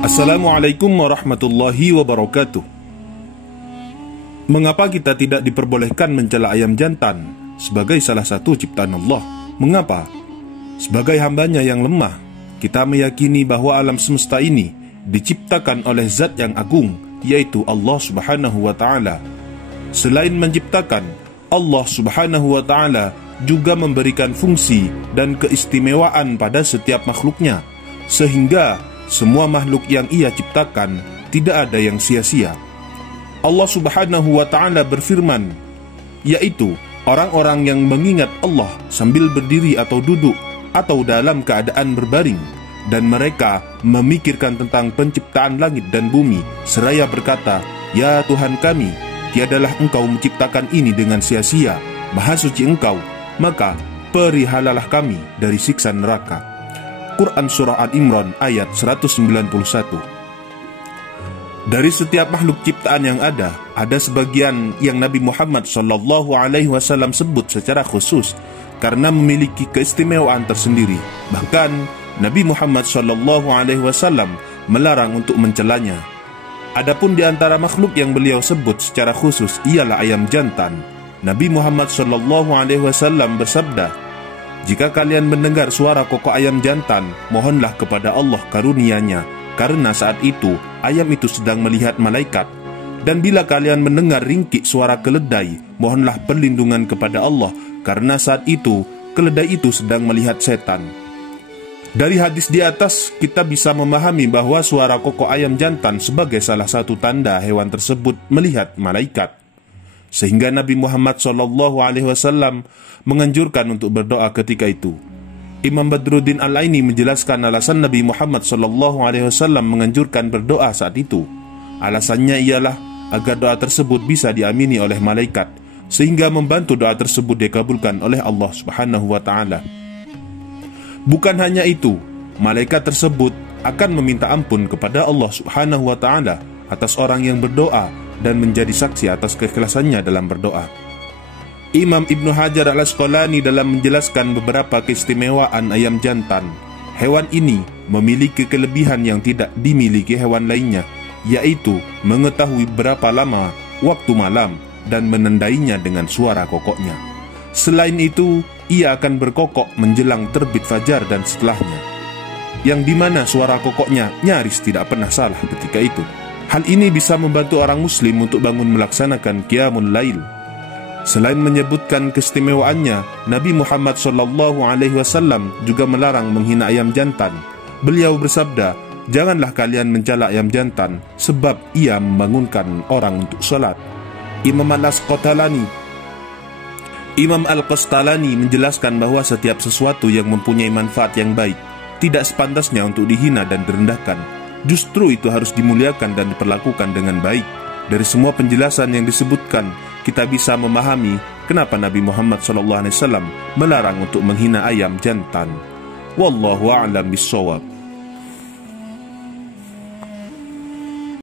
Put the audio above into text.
Assalamualaikum warahmatullahi wabarakatuh. Mengapa kita tidak diperbolehkan mencela ayam jantan sebagai salah satu ciptaan Allah? Mengapa? Sebagai hambanya yang lemah, kita meyakini bahwa alam semesta ini diciptakan oleh zat yang agung, yaitu Allah subhanahu wa ta'ala. Selain menciptakan, Allah subhanahu wa ta'ala juga memberikan fungsi dan keistimewaan pada setiap makhluknya, sehingga semua makhluk yang ia ciptakan tidak ada yang sia-sia. Allah subhanahu wa ta'ala berfirman, yaitu orang-orang yang mengingat Allah sambil berdiri atau duduk atau dalam keadaan berbaring, dan mereka memikirkan tentang penciptaan langit dan bumi, seraya berkata, "Ya Tuhan kami, tiadalah Engkau menciptakan ini dengan sia-sia, Maha suci Engkau, maka perihalalah kami dari siksa neraka." Quran Surah Al-Imran ayat 191. Dari setiap makhluk ciptaan yang ada sebagian yang Nabi Muhammad SAW sebut secara khusus karena memiliki keistimewaan tersendiri. Bahkan Nabi Muhammad SAW melarang untuk mencelanya. Adapun di antara makhluk yang beliau sebut secara khusus ialah ayam jantan. Nabi Muhammad SAW bersabda, "Jika kalian mendengar suara kokok ayam jantan, mohonlah kepada Allah karunia-Nya, karena saat itu ayam itu sedang melihat malaikat. Dan bila kalian mendengar ringkik suara keledai, mohonlah perlindungan kepada Allah, karena saat itu keledai itu sedang melihat setan." Dari hadis di atas, kita bisa memahami bahwa suara kokok ayam jantan sebagai salah satu tanda hewan tersebut melihat malaikat. Sehingga Nabi Muhammad SAW menganjurkan untuk berdoa ketika itu. Imam Badruddin Al-Aini menjelaskan alasan Nabi Muhammad SAW menganjurkan berdoa saat itu. Alasannya ialah agar doa tersebut bisa diamini oleh malaikat, sehingga membantu doa tersebut dikabulkan oleh Allah Subhanahu wa ta'ala. Bukan hanya itu, malaikat tersebut akan meminta ampun kepada Allah Subhanahu wa ta'ala atas orang yang berdoa dan menjadi saksi atas keikhlasannya dalam berdoa. Imam Ibnu Hajar Al-Asqalani dalam menjelaskan beberapa keistimewaan ayam jantan, hewan ini memiliki kelebihan yang tidak dimiliki hewan lainnya, yaitu mengetahui berapa lama waktu malam dan menandainya dengan suara kokoknya. Selain itu, ia akan berkokok menjelang terbit fajar dan setelahnya, yang dimana suara kokoknya nyaris tidak pernah salah ketika itu. Hal ini bisa membantu orang muslim untuk bangun melaksanakan qiyamul lail. Selain menyebutkan keistimewaannya, Nabi Muhammad SAW juga melarang menghina ayam jantan. Beliau bersabda, "Janganlah kalian mencela ayam jantan, sebab ia membangunkan orang untuk salat." Imam Al-Qastalani menjelaskan bahwa setiap sesuatu yang mempunyai manfaat yang baik tidak sepantasnya untuk dihina dan direndahkan. Justru itu harus dimuliakan dan diperlakukan dengan baik. Dari semua penjelasan yang disebutkan, kita bisa memahami kenapa Nabi Muhammad SAW melarang untuk menghina ayam jantan. Wallahu a'lam bishawab.